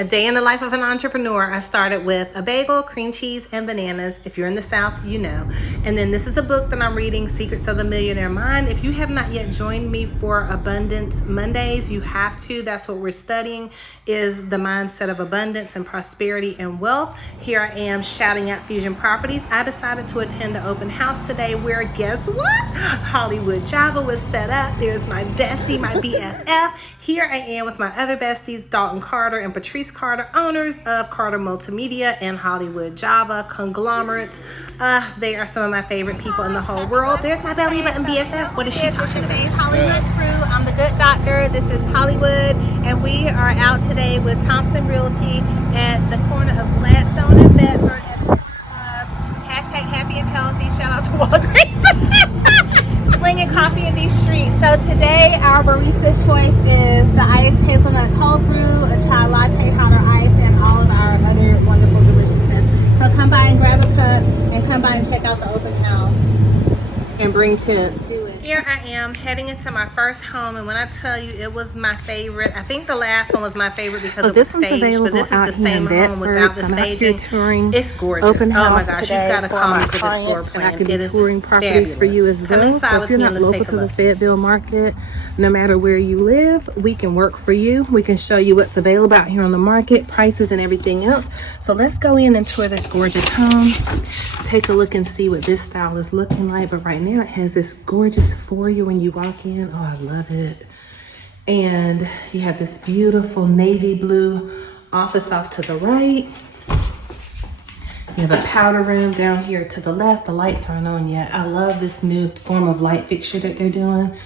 A day in the life of an entrepreneur. I started with a bagel, cream cheese, and bananas. If you're in the South, you know. And then this is a book that I'm reading, Secrets of the Millionaire Mind. If you have not yet joined me for Abundance Mondays, you have to. That's what we're studying, is the mindset of abundance and prosperity and wealth. Here I am shouting out Fusion Properties. I decided to attend the open house today where, guess what? Hollywood Java was set up. There's my bestie, my BFF. Here I am with my other besties, Dalton Carter and Patrice Carter, owners of Carter Multimedia and Hollywood Java conglomerates. They are some of my favorite people in the whole world. There's my belly button BFF. What is she talking about? Hollywood crew. I'm the good doctor. This is Hollywood, and we are out today with Thompson Realty at the corner of Gladstone and Bedford. Hashtag happy and healthy. Shout out to Walgreens. Slinging coffee in these streets. So today our barista's choice is the iced hazelnut cold brew, a chai latte, hot or ice, and all of our other wonderful deliciousness. So come by and grab a cup and come by and check out the open house and bring tips. Do it. Here I am heading into my first home, and when I tell you it was my favorite, I think the last one was my favorite because it was staged, but this is the same home without the staging. It's gorgeous. Open house oh my gosh, you've got to call me for this floor plan. And I can It be is touring properties for you as Come well. inside So with if you're me not and let's local take a to the look. Fayetteville market, no matter where you live, we can work for you. We can show you what's available out here on the market, prices and everything else. So let's go in and tour this gorgeous home. Take a look and see what this style is looking like. But right now it has this gorgeous foyer when you walk in. Oh, I love it. And you have this beautiful navy blue office off to the right. You have a powder room down here to the left. The lights aren't on yet. I love this new form of light fixture that they're doing.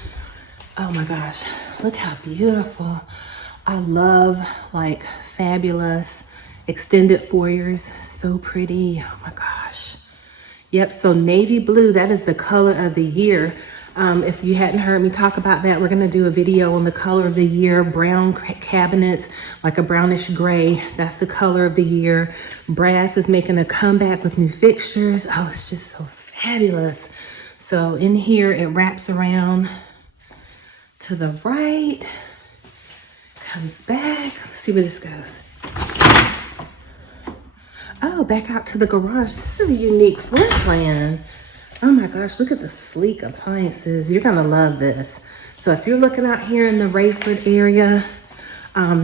Oh my gosh, look how beautiful. I love like fabulous extended foyers. So pretty. Oh my gosh. Yep, so navy blue, that is the color of the year. If you hadn't heard me talk about that, we're gonna do a video on the color of the year. Brown cabinets, like a brownish gray, that's the color of the year. Brass is making a comeback with new fixtures. Oh, it's just so fabulous. So in here, it wraps around to the right, comes back. Let's see where this goes. Oh, back out to the garage. This is a unique floor plan. Oh my gosh, look at the sleek appliances. You're gonna love this. So if you're looking out here in the Raeford area,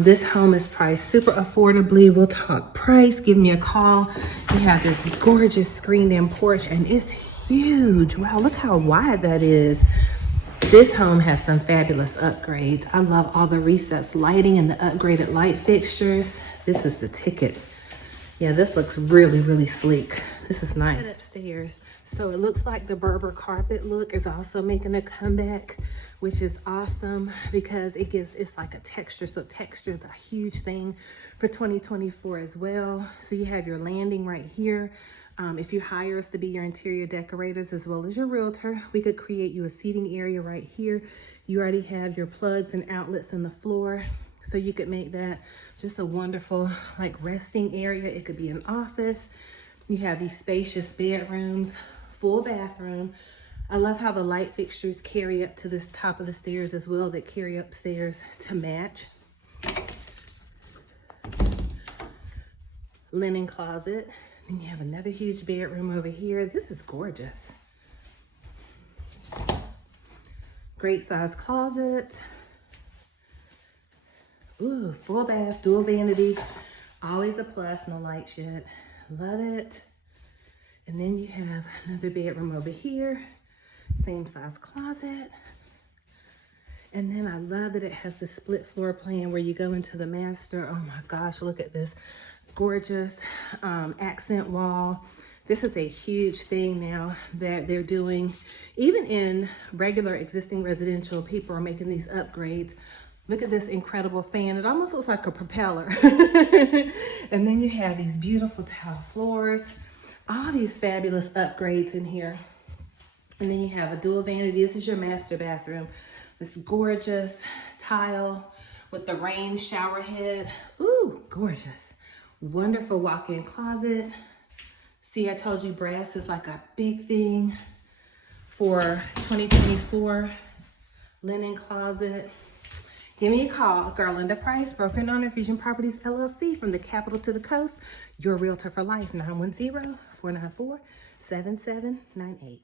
this home is priced super affordably. We'll talk price, give me a call. You have this gorgeous screened-in porch and it's huge. Wow, look how wide that is. This home has some fabulous upgrades. I love all the recessed lighting and the upgraded light fixtures. This is the ticket. Yeah, this looks really, really sleek. This is nice. Upstairs. So it looks like the Berber carpet look is also making a comeback, which is awesome because it's like a texture. So texture is a huge thing for 2024 as well. So you have your landing right here. If you hire us to be your interior decorators as well as your realtor, we could create you a seating area right here. You already have your plugs and outlets in the floor. So you could make that just a wonderful like resting area. It could be an office. You have these spacious bedrooms, full bathroom. I love how the light fixtures carry up to this top of the stairs as well, that carry upstairs to match. Linen closet. Then you have another huge bedroom over here. This is gorgeous. Great size closet. Ooh, full bath, dual vanity. Always a plus, no lights yet. Love it. And then you have another bedroom over here. Same size closet. And then I love that it has the split floor plan where you go into the master. Oh my gosh, look at this gorgeous accent wall. This is a huge thing now that they're doing. Even in regular existing residential, people are making these upgrades. Look at this incredible fan. It almost looks like a propeller. And then you have these beautiful tile floors, all these fabulous upgrades in here. And then you have a dual vanity. This is your master bathroom. This gorgeous tile with the rain shower head. Ooh, gorgeous. Wonderful walk-in closet. See, I told you brass is like a big thing for 2024. Linen closet. Give me a call. Garlinda Price, broker and owner, Fusion Properties LLC, from the capital to the coast. Your realtor for life, 910-494-7798.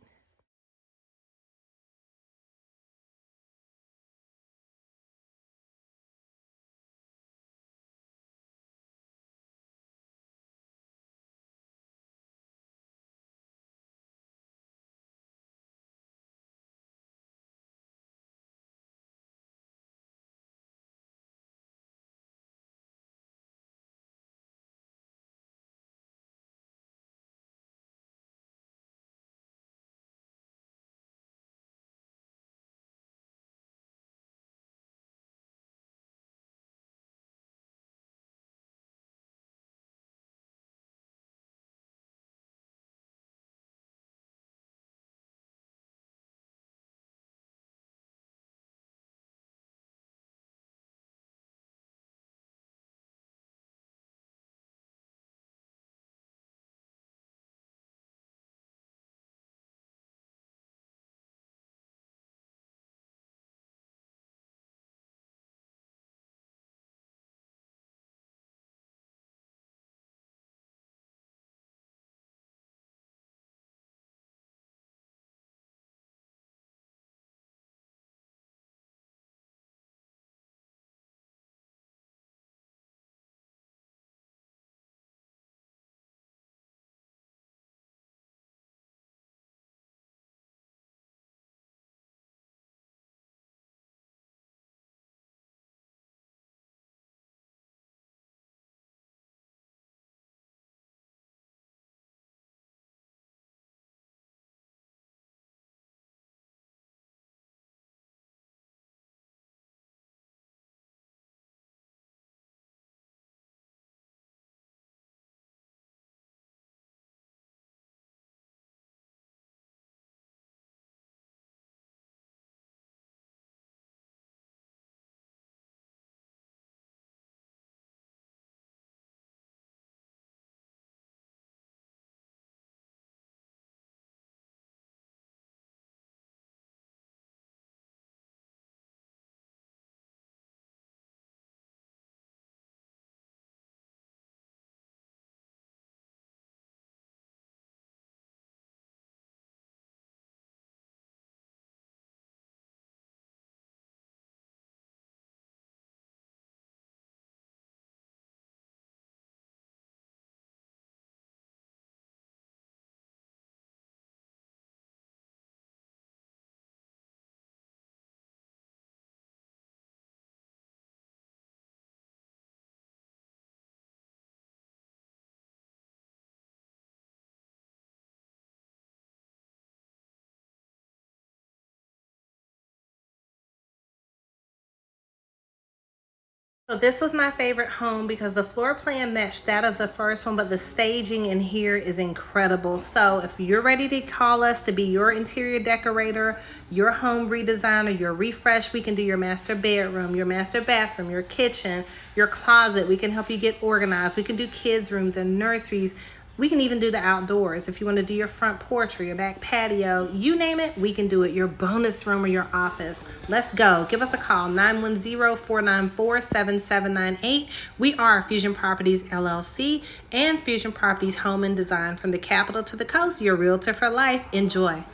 So this was my favorite home because the floor plan matched that of the first one, but the staging in here is incredible. So if you're ready to call us to be your interior decorator, your home redesigner, your refresh, we can do your master bedroom, your master bathroom, your kitchen, your closet. We can help you get organized. We can do kids' rooms and nurseries. We can even do the outdoors. If you want to do your front porch or your back patio, you name it, we can do it. Your bonus room or your office. Let's go. Give us a call, 910-494-7798. We are Fusion Properties LLC and Fusion Properties Home and Design, from the capital to the coast. Your realtor for life. Enjoy.